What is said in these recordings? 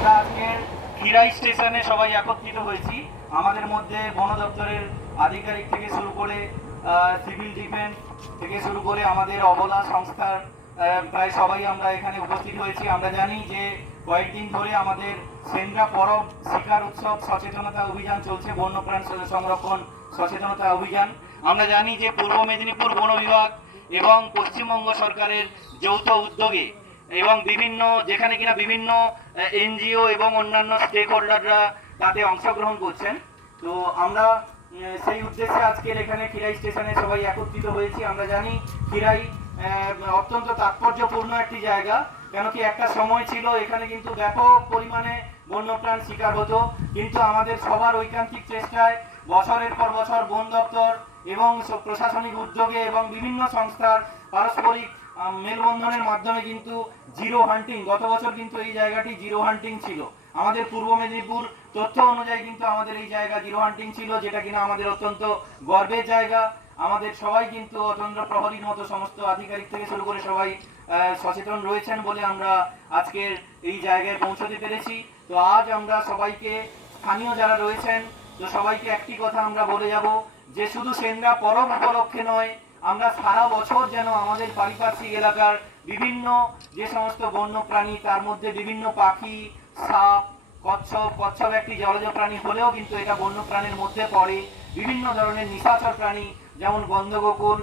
আমরা আজকে খিরাই স্টেশনে সবাই একত্রিত হয়েছি। আমাদের মধ্যে বন দপ্তরের আধিকারিক থেকে শুরু করে সিভিল ডিফেন্স থেকে শুরু করে আমাদের অবলা সংস্থার প্রায় সবাই আমরা এখানে উপস্থিত হয়েছি। আমরা জানি যে কয়েকদিন ধরে আমাদের সেন্দ্রা পরব শিকার উৎসব সচেতনতা অভিযান চলছে, বন্যপ্রাণ সংরক্ষণ সচেতনতা অভিযান। আমরা জানি যে পূর্ব মেদিনীপুর বন বিভাগ এবং পশ্চিমবঙ্গ সরকারের যৌথ উদ্যোগে এবং বিভিন্ন যেখানে কিনা বিভিন্ন এনজিও এবং অন্যান্য স্টেক হোল্ডাররা তাতে অংশগ্রহণ করছেন। তো আমরা সেই উদ্দেশ্যে আজকের এখানে খিরাই স্টেশনে সবাই একত্রিত হয়েছি। আমরা জানি খিরাই অত্যন্ত তাৎপর্যপূর্ণ একটি জায়গা, কেন কি একটা সময় ছিল এখানে কিন্তু ব্যাপক পরিমাণে বন্যপ্রাণ শিকার হতো, কিন্তু আমাদের সবার ঐকান্তিক চেষ্টায় বছরের পর বছর বন দপ্তর এবং প্রশাসনিক উদ্যোগে এবং বিভিন্ন সংস্থার পারস্পরিক মেলবন্ধনের মাধ্যমে কিন্তু জিরো হান্টিং, গত বছর কিন্তু এই জায়গাটি জিরো হান্টিং ছিল। আমাদের পূর্ব মেদিনীপুর তথ্য অনুযায়ী কিন্তু আমাদের এই জায়গা জিরো হান্টিং ছিল, যেটা কিনা আমাদের অত্যন্ত গর্বের জায়গা। আমাদের সবাই কিন্তু অতন্ত্র প্রহরীর মতো সমস্ত আধিকারিক থেকে শুরু করে সবাই সচেতন রয়েছেন বলে আমরা আজকের এই জায়গায় পৌঁছতে পেরেছি। তো আজ আমরা সবাইকে, স্থানীয় যারা রয়েছেন, তো সবাইকে একটি কথা আমরা বলে যাব যে শুধু সেন্দ্রা পরব উপলক্ষে নয়, আমরা সারা বছর যেন আমাদের পারিপার্শ্বিক এলাকার বিভিন্ন যে সমস্ত বন্য প্রাণী, তার মধ্যে বিভিন্ন পাখি, সাপ, কচ্ছপ একটি জলজ প্রাণী হলেও কিন্তু এটা বন্য প্রাণীর মধ্যে পড়ে। বিভিন্ন ধরনের নিশাচর প্রাণী যেমন গন্ধগোকুল,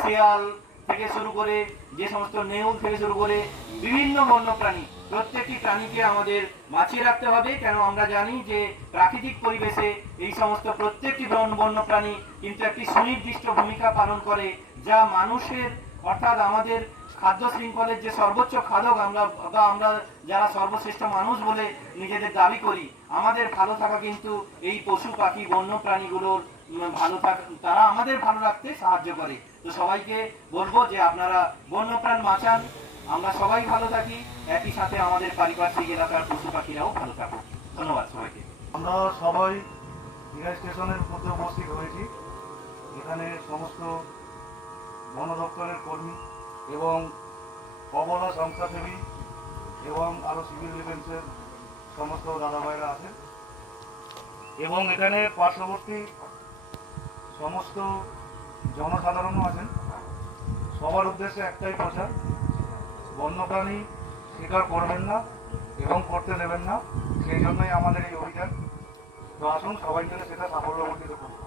শেয়াল থেকে শুরু করে যে সমস্ত নেউল থেকে শুরু করে বিভিন্ন বন্য প্রাণী, প্রত্যেকটি প্রাণীকে আমাদের বাঁচিয়ে রাখতে হবে। কেন আমরা জানি যে প্রাকৃতিক পরিবেশে এই সমস্ত প্রত্যেকটি বন্য প্রাণী কিন্তু একটি সুনির্দিষ্ট ভূমিকা পালন করে, যা মানুষের অর্থাৎ আমাদের খাদ্য শৃঙ্খলের যে সর্বোচ্চ খাদক আমরা বা আমরা যারা সর্বশ্রেষ্ঠ মানুষ বলে নিজেদের দাবি করি, আমাদের ভালো থাকা কিন্তু এই পশু পাখি বন্য প্রাণীগুলোর ভালো থাকা, তারা আমাদের ভালো রাখতে সাহায্য করে। তো সবাইকে বলবো যে আপনারা বন্যপ্রাণ বাঁচান, আমরা সবাই ভালো থাকি, একই সাথে আমাদের পারিপার্শ্বিক এলাকার পশু পাখিরাও ভালো থাকুক। ধন্যবাদ সবাইকে। আমরা সবাই খিরাই স্টেশনের মধ্যে উপস্থিত হয়েছি। এখানে সমস্ত বন দপ্তরের কর্মী এবং অবলা সংস্থাসেবী এবং আরও সিভিল ডিফেন্সের সমস্ত দাদাভাইরা আছেন এবং এখানে পার্শ্ববর্তী সমস্ত জনসাধারণও আছেন। সবার উদ্দেশ্যে একটাই প্রচার, বন্যপ্রাণী শিকার করবেন না এবং করতে দেবেন না, সেই জন্যই আমাদের এই অভিযান। তো আসুন সবাই মিলে সেটা সাফল্যমণ্ডিত করুন।